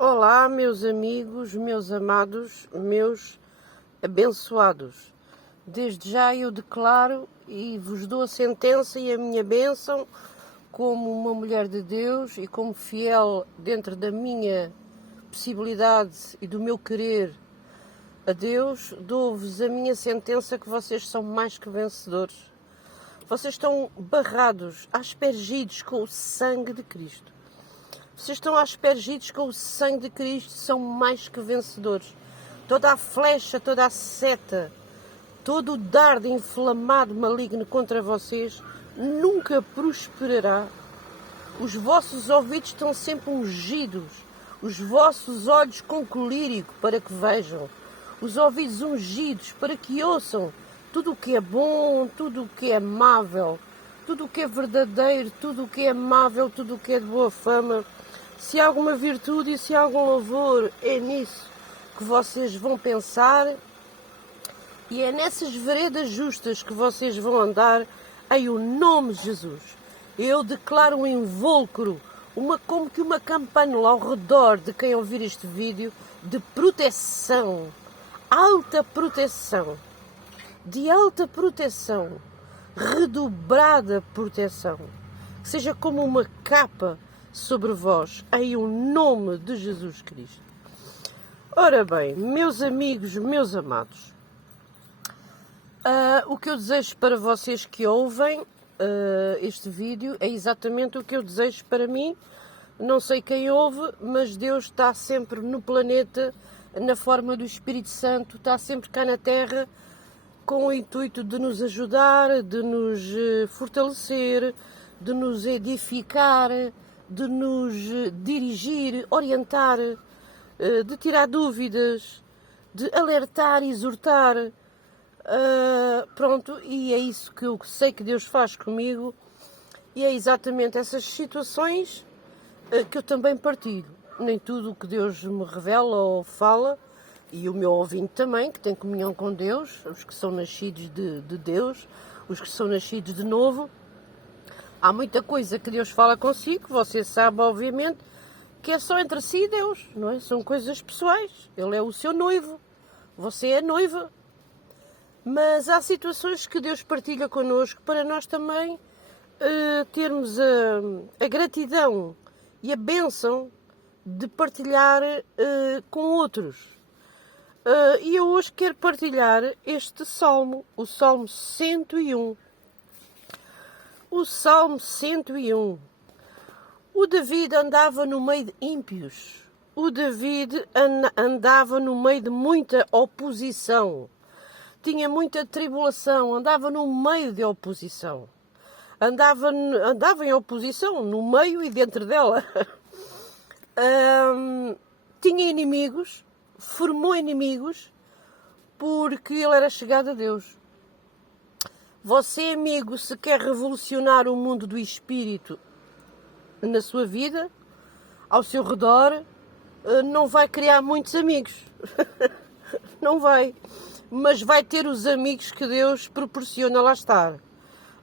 Olá, meus amigos, meus amados, meus abençoados. Desde já eu declaro e vos dou a sentença e a minha bênção como uma mulher de Deus e como fiel dentro da minha possibilidade e do meu querer a Deus, dou-vos a minha sentença que vocês são mais que vencedores. Vocês estão barrados, aspergidos com o sangue de Cristo. Vocês estão aspergidos com o sangue de Cristo, são mais que vencedores. Toda a flecha, toda a seta, todo o dardo inflamado, maligno contra vocês nunca prosperará. Os vossos ouvidos estão sempre ungidos, os vossos olhos com colírico para que vejam, os ouvidos ungidos para que ouçam tudo o que é bom, tudo o que é amável, tudo o que é verdadeiro, tudo o que é amável, tudo o que é de boa fama. Se há alguma virtude e se há algum louvor, é nisso que vocês vão pensar e é nessas veredas justas que vocês vão andar em o nome de Jesus. Eu declaro um invólucro, como que uma campanha ao redor de quem ouvir este vídeo de proteção, alta proteção, de alta proteção, redobrada proteção, que seja como uma capa sobre vós, em o nome de Jesus Cristo. Ora bem, meus amigos, meus amados, o que eu desejo para vocês que ouvem este vídeo é exatamente o que eu desejo para mim. Não sei quem ouve, mas Deus está sempre no planeta, na forma do Espírito Santo, está sempre cá na Terra, com o intuito de nos ajudar, de nos fortalecer, de nos edificar, de nos dirigir, orientar, de tirar dúvidas, de alertar, exortar. Pronto, e é isso que eu sei que Deus faz comigo e é exatamente essas situações que eu também partilho. Nem tudo o que Deus me revela ou fala, e o meu ouvinte também, que tem comunhão com Deus, os que são nascidos de Deus, os que são nascidos de novo. Há muita coisa que Deus fala consigo, você sabe, obviamente, que é só entre si e Deus, não é? São coisas pessoais. Ele é o seu noivo, você é noiva. Mas há situações que Deus partilha connosco para nós também termos a gratidão e a bênção de partilhar com outros. E eu hoje quero partilhar este salmo, o Salmo 101. O Salmo 101. O David andava no meio de ímpios. O David andava no meio de muita oposição. Tinha muita tribulação, andava no meio de oposição. Andava em oposição, no meio e dentro dela. Tinha inimigos, formou inimigos, porque ele era chegado a Deus. Você, amigo, se quer revolucionar o mundo do espírito na sua vida, ao seu redor, não vai criar muitos amigos. Não vai. Mas vai ter os amigos que Deus proporciona lá estar.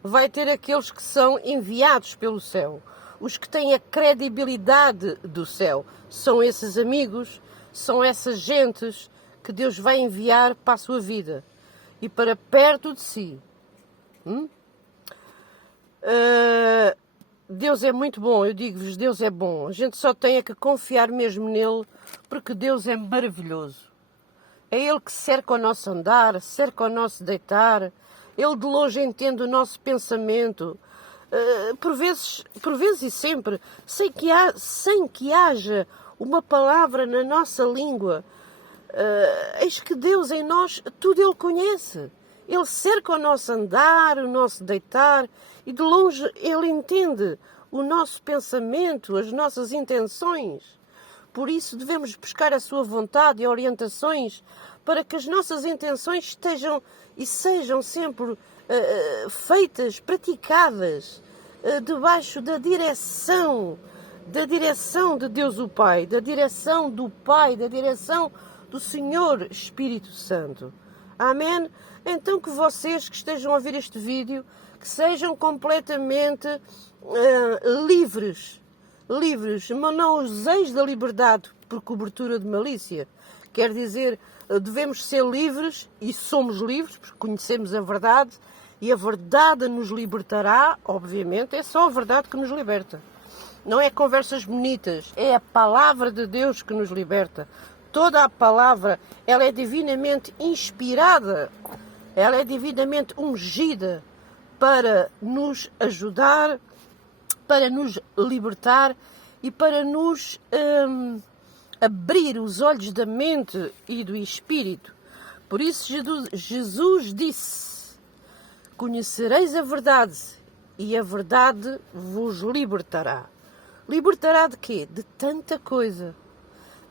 Vai ter aqueles que são enviados pelo céu. Os que têm a credibilidade do céu. São esses amigos, são essas gentes que Deus vai enviar para a sua vida e para perto de si. Deus é muito bom, eu digo-vos, Deus é bom. A gente só tem que confiar mesmo nele, porque Deus é maravilhoso. É Ele que cerca o nosso andar, cerca o nosso deitar. Ele de longe entende o nosso pensamento. Por vezes e sempre, sem que haja uma palavra na nossa língua. Eis que Deus em nós, tudo Ele conhece. Ele cerca o nosso andar, o nosso deitar, e de longe Ele entende o nosso pensamento, as nossas intenções. Por isso devemos buscar a sua vontade e orientações para que as nossas intenções estejam e sejam sempre feitas, praticadas, debaixo da direção de Deus o Pai, da direção do Pai, da direção do Senhor Espírito Santo. Amém? Então que vocês que estejam a ouvir este vídeo, que sejam completamente livres livres, mas não useis da liberdade por cobertura de malícia. Quer dizer, devemos ser livres, e somos livres, porque conhecemos a verdade, e a verdade nos libertará, obviamente, é só a verdade que nos liberta. Não é conversas bonitas, é a palavra de Deus que nos liberta. Toda a palavra, ela é divinamente inspirada, ela é divinamente ungida para nos ajudar, para nos libertar e para nos abrir os olhos da mente e do espírito. Por isso Jesus disse: conhecereis a verdade e a verdade vos libertará. Libertará de quê? De tanta coisa.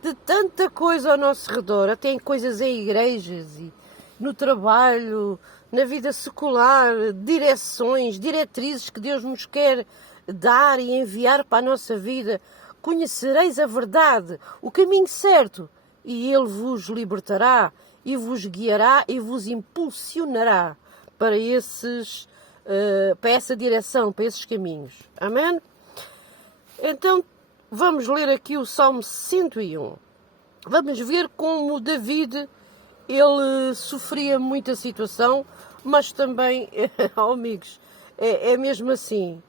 De tanta coisa ao nosso redor. Até em coisas em igrejas e no trabalho, na vida secular, direções, diretrizes que Deus nos quer dar e enviar para a nossa vida. Conhecereis a verdade, o caminho certo, e Ele vos libertará e vos guiará e vos impulsionará para essa direção, para esses caminhos. Amém? Então, vamos ler aqui o Salmo 101. Vamos ver como David, ele sofria muita situação, mas também, amigos, é mesmo assim.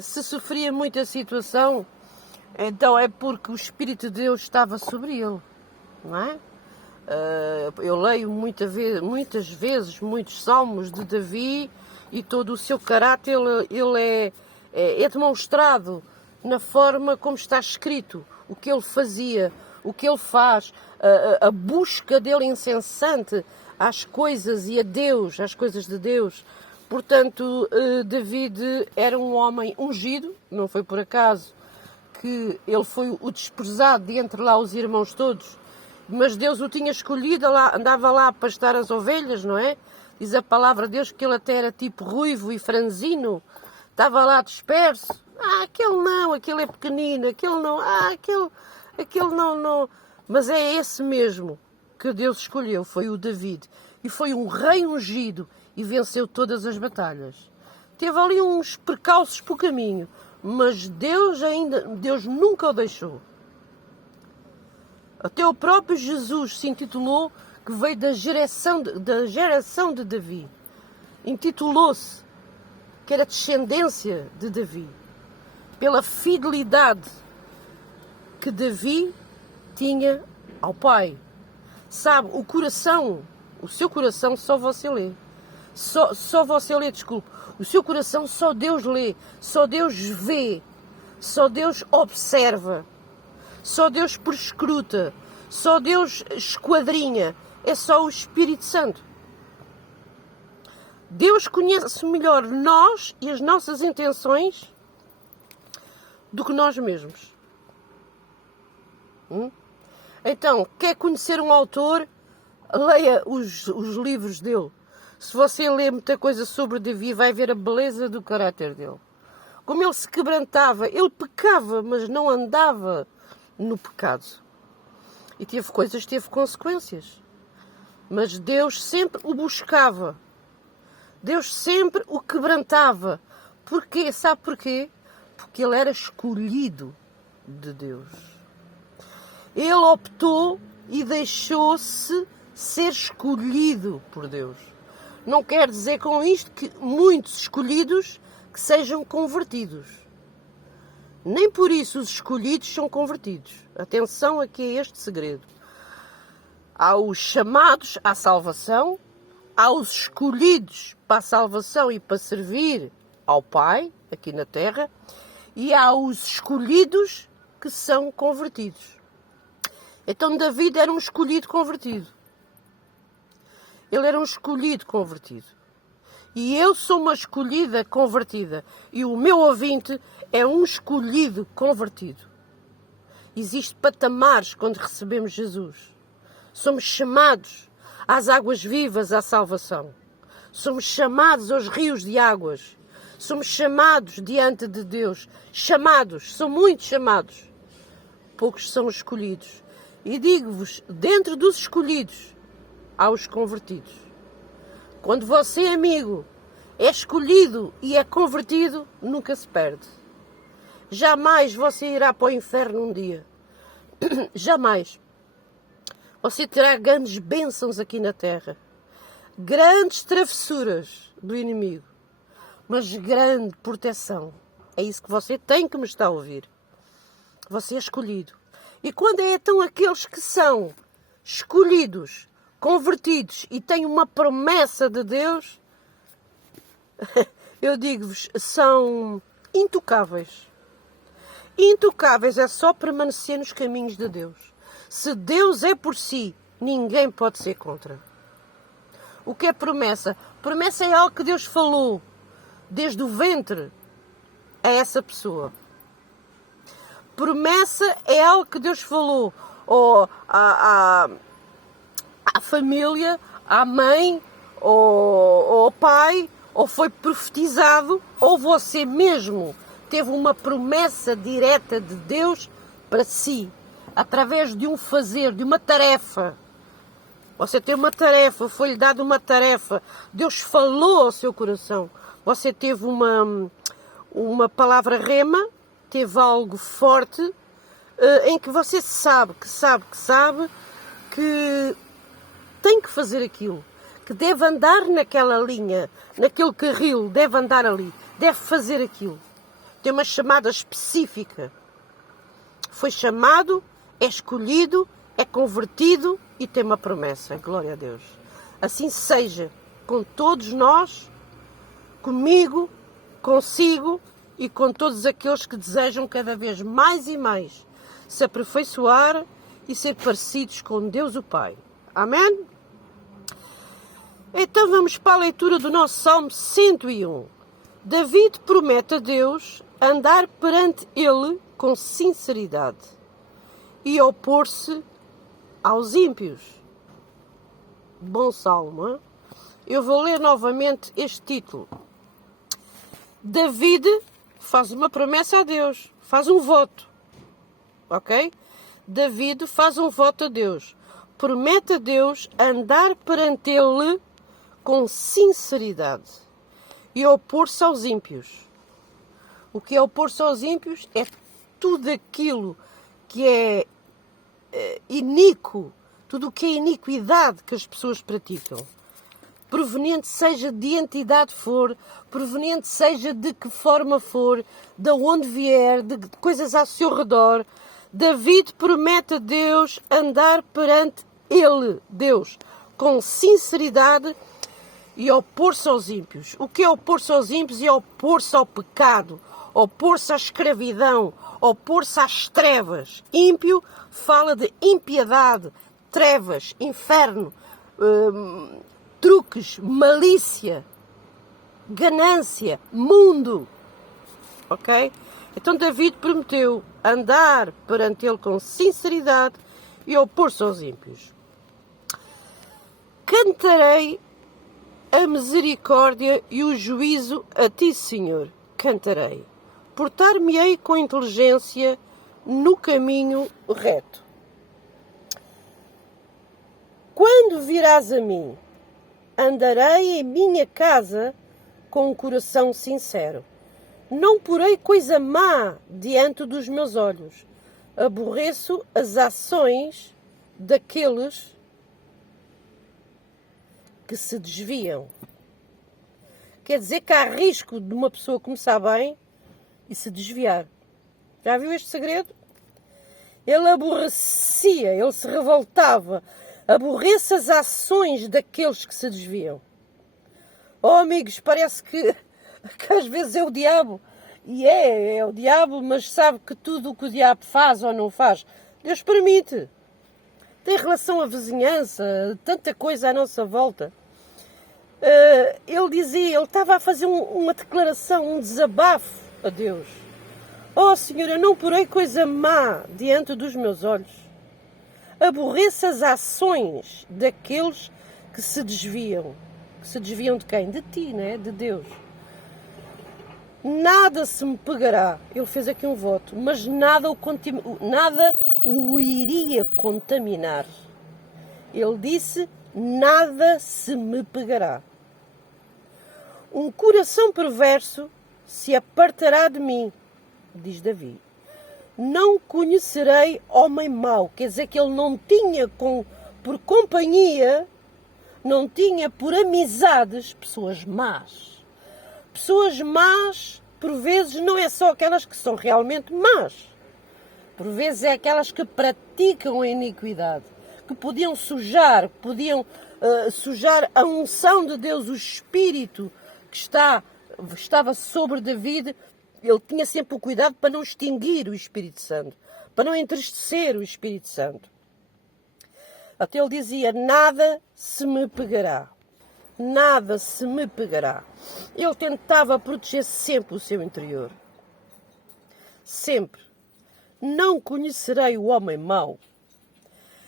Se sofria muita situação, então é porque o Espírito de Deus estava sobre ele, não é? Eu leio muitas vezes muitos salmos de Davi e todo o seu caráter ele é demonstrado na forma como está escrito, o que ele fazia, o que ele faz, a busca dele incessante às coisas e a Deus, às coisas de Deus. Portanto, David era um homem ungido, não foi por acaso que ele foi o desprezado de entre lá os irmãos todos, mas Deus o tinha escolhido, andava lá a pastar as ovelhas, não é? Diz a palavra de Deus que ele até era tipo ruivo e franzino, estava lá disperso. Aquele não, aquele é pequenino, aquele não, aquele não. Mas é esse mesmo que Deus escolheu, foi o David. E foi um rei ungido e venceu todas as batalhas. Teve ali uns percalços pelo caminho, mas Deus nunca o deixou. Até o próprio Jesus se intitulou que veio da geração de Davi. Intitulou-se que era descendência de Davi. Pela fidelidade que Davi tinha ao Pai. Sabe, o seu coração só você lê. Só você lê, desculpe. O seu coração só Deus lê, só Deus vê, só Deus observa, só Deus perscruta, só Deus esquadrinha. É só o Espírito Santo. Deus conhece melhor nós e as nossas intenções do que nós mesmos. Então, quer conhecer um autor? Leia os livros dele. Se você lê muita coisa sobre Davi, vai ver a beleza do caráter dele. Como ele se quebrantava, ele pecava, mas não andava no pecado. E teve consequências. Mas Deus sempre o buscava. Deus sempre o quebrantava. Porquê? Sabe porquê? Porque ele era escolhido de Deus. Ele optou e deixou-se ser escolhido por Deus. Não quer dizer com isto que muitos escolhidos que sejam convertidos. Nem por isso os escolhidos são convertidos. Atenção aqui a este segredo. Há os chamados à salvação, há os escolhidos para a salvação e para servir ao Pai, aqui na terra, e há os escolhidos que são convertidos. Então David era um escolhido convertido. Ele era um escolhido convertido. E eu sou uma escolhida convertida. E o meu ouvinte é um escolhido convertido. Existem patamares quando recebemos Jesus. Somos chamados às águas vivas, à salvação. Somos chamados aos rios de águas. Somos chamados diante de Deus. Chamados, são muitos chamados. Poucos são escolhidos. E digo-vos, dentro dos escolhidos, há os convertidos. Quando você, amigo, é escolhido e é convertido, nunca se perde. Jamais você irá para o inferno um dia. Jamais. Você terá grandes bênçãos aqui na terra. Grandes travessuras do inimigo. Mas grande proteção. É isso que você tem que me estar a ouvir. Você é escolhido. E quando é então aqueles que são escolhidos, convertidos e têm uma promessa de Deus, eu digo-vos, são intocáveis. Intocáveis é só permanecer nos caminhos de Deus. Se Deus é por si, ninguém pode ser contra. O que é promessa? Promessa é algo que Deus falou desde o ventre a essa pessoa. Promessa é algo que Deus falou ou à família, à mãe, ou ao pai, ou foi profetizado, ou você mesmo teve uma promessa direta de Deus para si, através de um fazer, de uma tarefa. Você tem uma tarefa, foi-lhe dada uma tarefa, Deus falou ao seu coração, você teve uma palavra rema, teve algo forte, em que você sabe que tem que fazer aquilo, que deve andar naquela linha, naquele carril, deve andar ali, deve fazer aquilo. Tem uma chamada específica. Foi chamado, é escolhido, é convertido e tem uma promessa. Glória a Deus. Assim seja com todos nós, comigo, consigo e com todos aqueles que desejam cada vez mais e mais se aperfeiçoar e ser parecidos com Deus o Pai. Amém? Então vamos para a leitura do nosso Salmo 101. David promete a Deus andar perante Ele com sinceridade e opor-se aos ímpios. Bom salmo, hein? Eu vou ler novamente este título. David faz uma promessa a Deus, faz um voto, ok? David faz um voto a Deus, promete a Deus andar perante Ele com sinceridade e opor-se aos ímpios. O que é opor-se aos ímpios é tudo aquilo que é iníquo, tudo o que é iniquidade que as pessoas praticam. Proveniente seja de entidade for, proveniente seja de que forma for, de onde vier, de coisas ao seu redor, David promete a Deus andar perante Ele, Deus, com sinceridade e opor-se aos ímpios. O que é opor-se aos ímpios? É opor-se ao pecado, opor-se à escravidão, opor-se às trevas. Ímpio fala de impiedade, trevas, inferno, truques, malícia, ganância, mundo. Ok? Então David prometeu andar perante ele com sinceridade e opor-se aos ímpios. Cantarei a misericórdia e o juízo a ti, Senhor. Cantarei. Portar-me-ei com inteligência no caminho reto. Quando virás a mim, andarei em minha casa com um coração sincero. Não porei coisa má diante dos meus olhos. Aborreço as ações daqueles que se desviam. Quer dizer que há risco de uma pessoa começar bem e se desviar. Já viu este segredo? Ele aborrecia, ele se revoltava. Aborreça as ações daqueles que se desviam. Oh, amigos, parece que às vezes é o diabo. E é o diabo, mas sabe que tudo o que o diabo faz ou não faz, Deus permite. Tem relação à vizinhança, tanta coisa à nossa volta. Ele dizia, ele estava a fazer uma declaração, um desabafo a Deus. Oh, Senhor, eu não porei coisa má diante dos meus olhos. Aborreça as ações daqueles que se desviam. Que se desviam de quem? De ti, né? De Deus. Nada se me pegará. Ele fez aqui um voto, mas nada o iria contaminar. Ele disse, nada se me pegará. Um coração perverso se apartará de mim. diz Davi. Não conhecerei homem mau. Quer dizer que ele não tinha por companhia, não tinha por amizades pessoas más. Pessoas más, por vezes, não é só aquelas que são realmente más. Por vezes é aquelas que praticam a iniquidade, que podiam sujar, sujar a unção de Deus, o Espírito que estava sobre David. Ele tinha sempre o cuidado para não extinguir o Espírito Santo, para não entristecer o Espírito Santo. Até ele dizia, nada se me pegará. Nada se me pegará. Ele tentava proteger sempre o seu interior. Sempre. Não conhecerei o homem mau.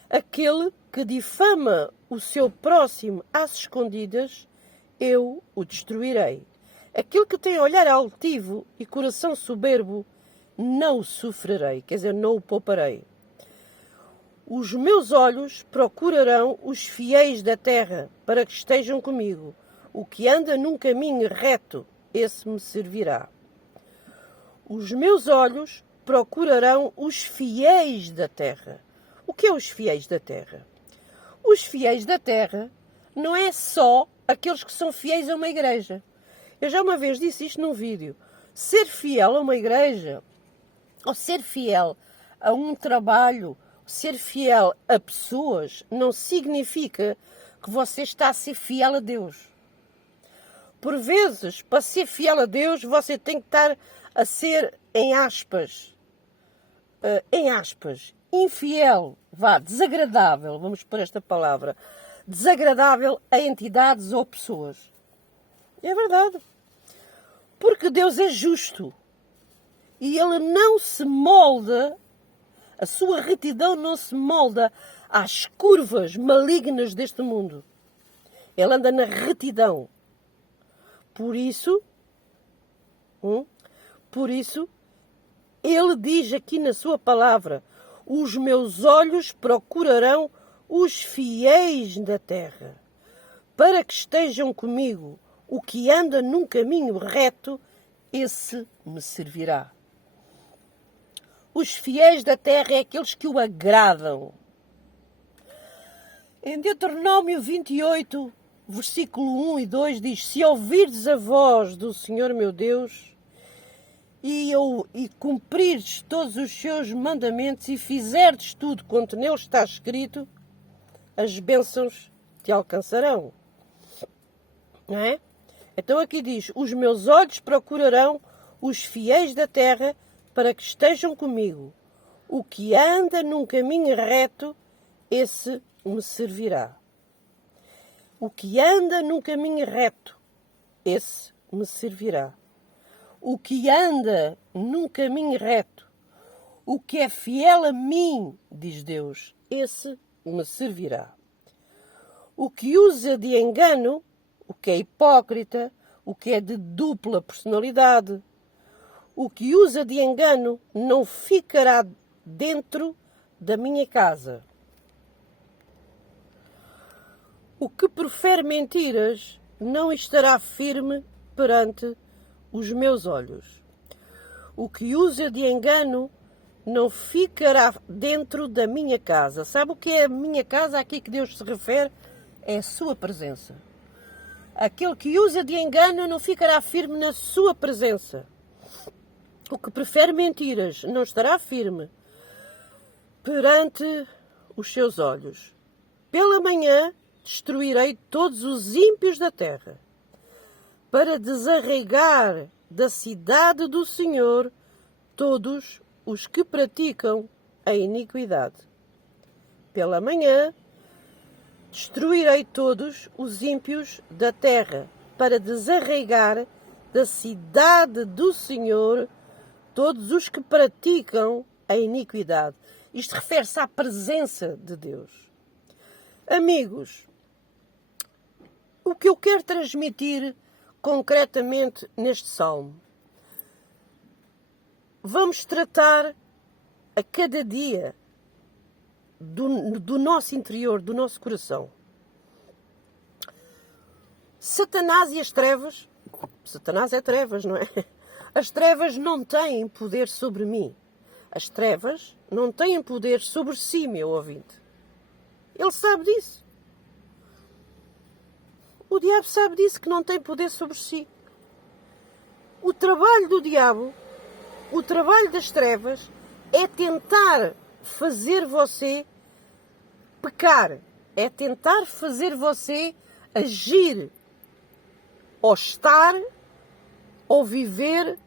Aquele que difama o seu próximo às escondidas, eu o destruirei. Aquele que tem olhar altivo e coração soberbo, não o sofrerei, quer dizer, não o pouparei. Os meus olhos procurarão os fiéis da terra, para que estejam comigo. O que anda num caminho reto, esse me servirá. Os meus olhos procurarão os fiéis da terra. O que é os fiéis da terra? Os fiéis da terra não é só aqueles que são fiéis a uma igreja. Eu já uma vez disse isto num vídeo. Ser fiel a uma igreja, ou ser fiel a um trabalho, ser fiel a pessoas, não significa que você está a ser fiel a Deus. Por vezes, para ser fiel a Deus, você tem que estar a ser, em aspas, infiel, desagradável, vamos pôr esta palavra, desagradável a entidades ou pessoas. É verdade. Porque Deus é justo. E Ele não se molda, a sua retidão não se molda às curvas malignas deste mundo. Ele anda na retidão. Por isso, Ele diz aqui na sua palavra, os meus olhos procurarão os fiéis da terra, para que estejam comigo. O que anda num caminho reto, esse me servirá. Os fiéis da terra é aqueles que o agradam. Em Deuteronômio 28, versículo 1 e 2 diz, se ouvirdes a voz do Senhor meu Deus e cumprires todos os seus mandamentos e fizerdes tudo quanto nele está escrito, as bênçãos te alcançarão. Não é? Então aqui diz, os meus olhos procurarão os fiéis da terra para que estejam comigo. O que anda num caminho reto, esse me servirá. O que anda num caminho reto, esse me servirá. O que anda num caminho reto, o que é fiel a mim, diz Deus, esse me servirá. O que usa de engano, o que é hipócrita, o que é de dupla personalidade, o que usa de engano não ficará dentro da minha casa. O que profere mentiras não estará firme perante os meus olhos. O que usa de engano não ficará dentro da minha casa. Sabe o que é a minha casa aqui que Deus se refere? É a sua presença. Aquele que usa de engano não ficará firme na sua presença. O que prefere mentiras não estará firme perante os seus olhos. Pela manhã destruirei todos os ímpios da terra, para desarraigar da cidade do Senhor todos os que praticam a iniquidade. Pela manhã destruirei todos os ímpios da terra, para desarraigar da cidade do Senhor todos os que praticam a iniquidade. Isto refere-se à presença de Deus. Amigos, o que eu quero transmitir concretamente neste salmo? Vamos tratar a cada dia do nosso interior, do nosso coração. Satanás e as trevas. Satanás é trevas, não é? As trevas não têm poder sobre mim. As trevas não têm poder sobre si, meu ouvinte. Ele sabe disso. O diabo sabe disso, que não tem poder sobre si. O trabalho do diabo, o trabalho das trevas, é tentar fazer você pecar. É tentar fazer você agir, ou estar, ou viver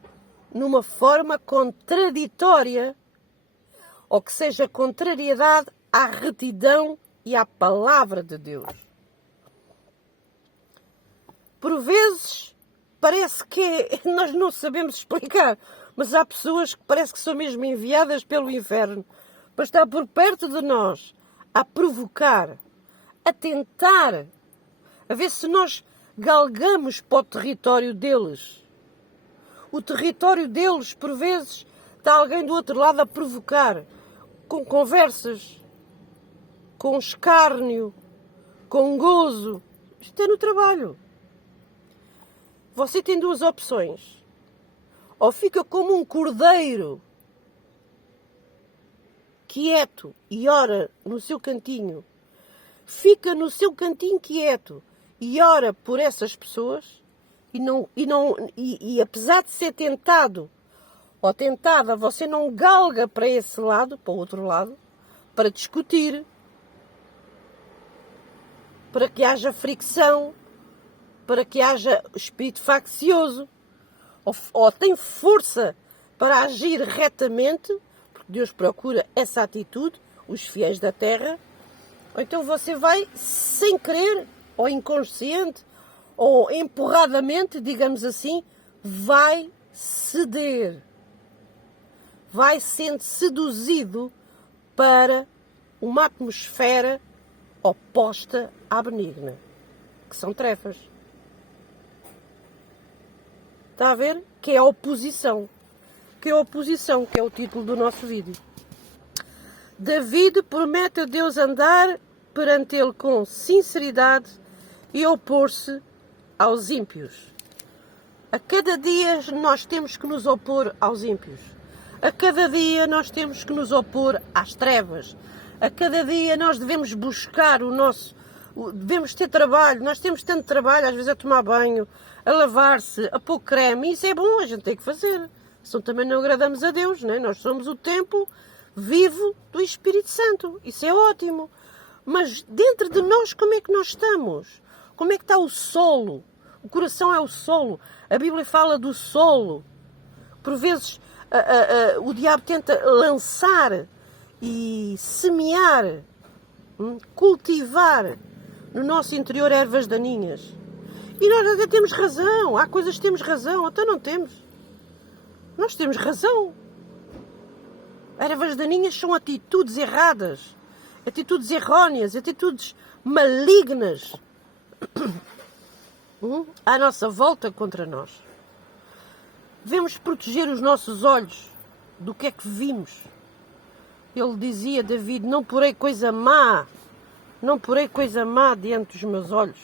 numa forma contraditória, ou que seja contrariedade à retidão e à palavra de Deus. Por vezes, parece que nós não sabemos explicar, mas há pessoas que parece que são mesmo enviadas pelo inferno para estar por perto de nós, a provocar, a tentar, a ver se nós galgamos para o território deles. O território deles, por vezes, está alguém do outro lado a provocar, com conversas, com escárnio, com gozo. Isto é no trabalho. Você tem duas opções. Ou fica como um cordeiro, quieto, e ora no seu cantinho. Fica no seu cantinho quieto e ora por essas pessoas e apesar de ser tentado ou tentada, você não galga para esse lado, para o outro lado, para discutir, para que haja fricção, para que haja espírito faccioso, ou tem força para agir retamente, porque Deus procura essa atitude, os fiéis da terra, ou então você vai, sem querer, ou inconsciente, ou empurradamente, digamos assim, vai ceder. Vai sendo seduzido para uma atmosfera oposta à benigna, que são trevas. Está a ver? Que é a oposição. Que é a oposição, que é o título do nosso vídeo. David promete a Deus andar perante ele com sinceridade e opor-se aos ímpios. A cada dia nós temos que nos opor aos ímpios. A cada dia nós temos que nos opor às trevas. A cada dia nós devemos buscar devemos ter trabalho. Nós temos tanto trabalho, às vezes a tomar banho, a lavar-se, a pôr creme. Isso é bom, a gente tem que fazer. Senão também não agradamos a Deus, não é? Nós somos o templo vivo do Espírito Santo. Isso é ótimo. Mas dentro de nós, como é que nós estamos? Como é que está o solo? O coração é o solo. A Bíblia fala do solo. Por vezes o diabo tenta lançar e semear, cultivar no nosso interior ervas daninhas. E nós até temos razão. Há coisas que temos razão, até não temos. Nós temos razão. Ervas daninhas são atitudes erradas, atitudes erróneas, atitudes malignas à nossa volta contra nós. Devemos proteger os nossos olhos do que é que vimos. Ele dizia, David, não porei coisa má diante dos meus olhos.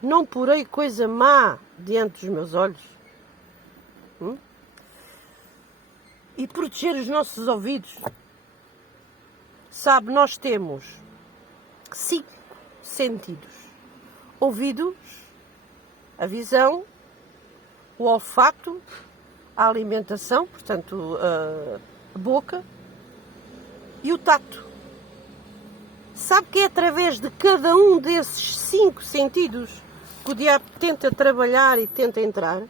Não porei coisa má diante dos meus olhos. E proteger os nossos ouvidos. Sabe, nós temos 5 sentidos. Ouvidos, a visão, o olfato, a alimentação, portanto a boca, e o tato. Sabe que é através de cada um desses 5 sentidos que o diabo tenta trabalhar e tenta entrar?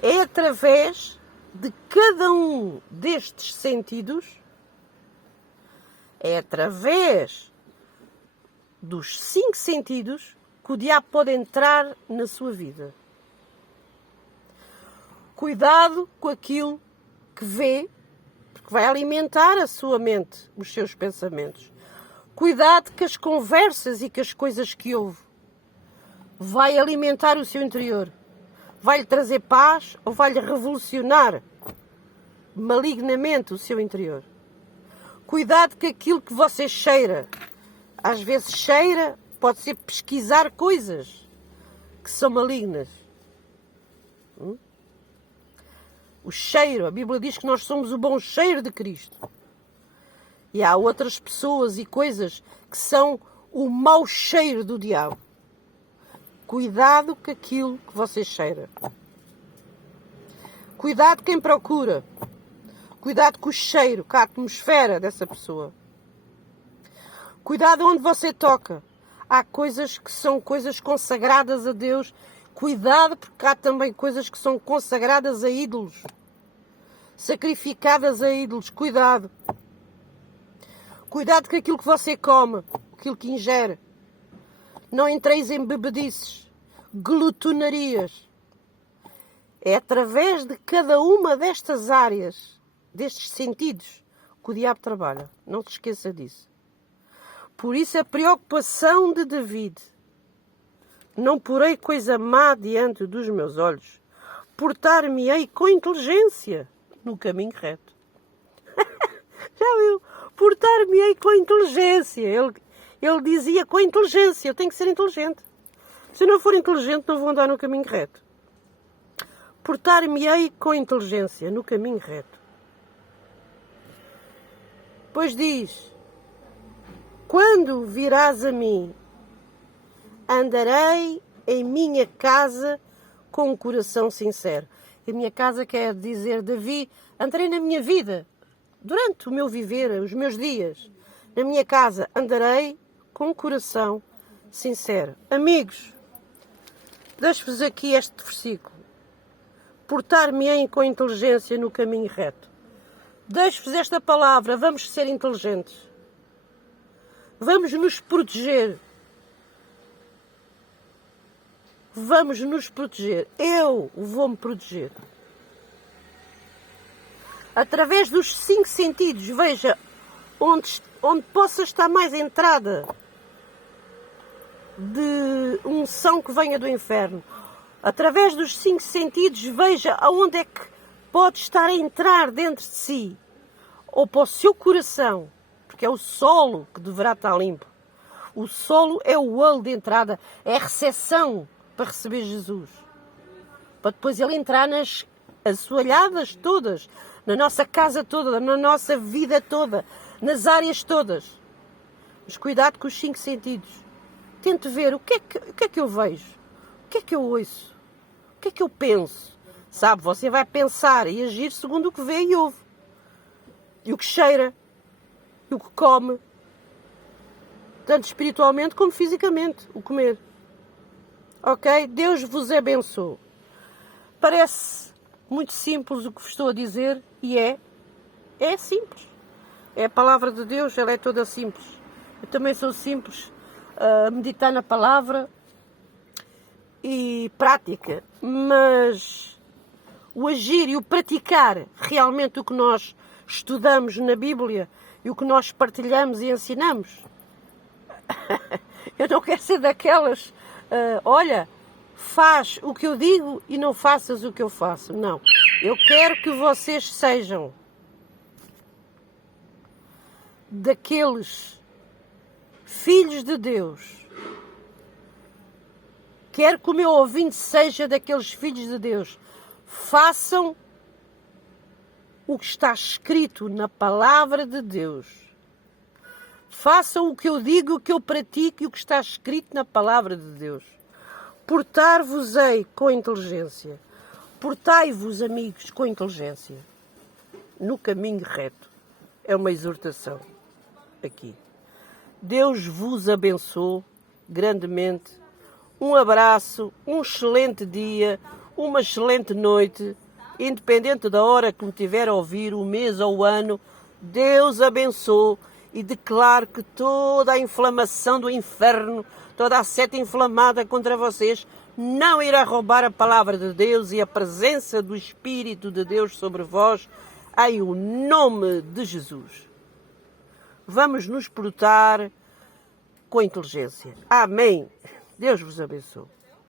É através de cada um destes sentidos, é através dos 5 sentidos que o diabo pode entrar na sua vida. Cuidado com aquilo que vê, porque vai alimentar a sua mente, os seus pensamentos. Cuidado com as conversas e com as coisas que ouve. Vai alimentar o seu interior. Vai-lhe trazer paz ou vai-lhe revolucionar malignamente o seu interior. Cuidado com aquilo que você cheira. Às vezes cheira, pode ser pesquisar coisas que são malignas. O cheiro, a Bíblia diz que nós somos o bom cheiro de Cristo. E há outras pessoas e coisas que são o mau cheiro do diabo. Cuidado com aquilo que você cheira. Cuidado quem procura. Cuidado com o cheiro, com a atmosfera dessa pessoa. Cuidado onde você toca. Há coisas que são coisas consagradas a Deus. Cuidado porque há também coisas que são consagradas a ídolos. Sacrificadas a ídolos. Cuidado. Cuidado com aquilo que você come, aquilo que ingere. Não entreis em bebedices, glutonarias. É através de cada uma destas áreas, destes sentidos, que o diabo trabalha. Não se esqueça disso. Por isso a preocupação de David. Não porei coisa má diante dos meus olhos. Portar-me-ei com inteligência no caminho reto. Já viu? Portar-me-ei com inteligência. Ele dizia com inteligência. Eu tenho que ser inteligente. Se eu não for inteligente, não vou andar no caminho reto. Portar-me-ei com inteligência no caminho reto. Pois diz: quando virás a mim, andarei em minha casa com um coração sincero. A minha casa quer dizer, Davi, andarei na minha vida. Durante o meu viver, os meus dias, na minha casa, andarei com um coração sincero. Amigos, deixo-vos aqui este versículo. Portar-me-ei com inteligência no caminho reto. Deixo-vos esta palavra. Vamos ser inteligentes. Vamos nos proteger. Vamos nos proteger. Eu vou-me proteger. Através dos 5 sentidos, veja onde possa estar mais entrada de unção que venha do inferno. Através dos 5 sentidos, veja aonde é que pode estar a entrar dentro de si. Ou para o seu coração, porque é o solo que deverá estar limpo. O solo é o olho de entrada, é a recepção para receber Jesus. Para depois ele entrar nas assoalhadas todas, na nossa casa toda, na nossa vida toda, nas áreas todas. Mas cuidado com os 5 sentidos. Tente ver o que é que eu vejo, o que é que eu ouço, o que é que eu penso. Sabe, você vai pensar e agir segundo o que vê e ouve. E o que cheira, e o que come. Tanto espiritualmente como fisicamente, o comer. Ok? Deus vos abençoe. Parece muito simples o que vos estou a dizer e é simples. É a palavra de Deus, ela é toda simples. Eu também sou simples a meditar na palavra e prática, mas o agir e o praticar realmente o que nós estudamos na Bíblia e o que nós partilhamos e ensinamos. Eu não quero ser daquelas, olha, faz o que eu digo e não faças o que eu faço. Não, eu quero que vocês sejam daqueles filhos de Deus. Quero que o meu ouvinte seja daqueles filhos de Deus. Façam o que está escrito na palavra de Deus. Façam o que eu digo, o que eu pratico e o que está escrito na palavra de Deus. Portar-vos-ei com inteligência. Portai-vos, amigos, com inteligência. No caminho reto. É uma exortação aqui. Deus vos abençoe grandemente. Um abraço, um excelente dia, uma excelente noite, independente da hora que me tiver a ouvir, o mês ou o ano. Deus abençoe e declaro que toda a inflamação do inferno, toda a seta inflamada contra vocês, não irá roubar a palavra de Deus e a presença do Espírito de Deus sobre vós, em o nome de Jesus. Vamos nos portar com inteligência. Amém. Deus vos abençoe.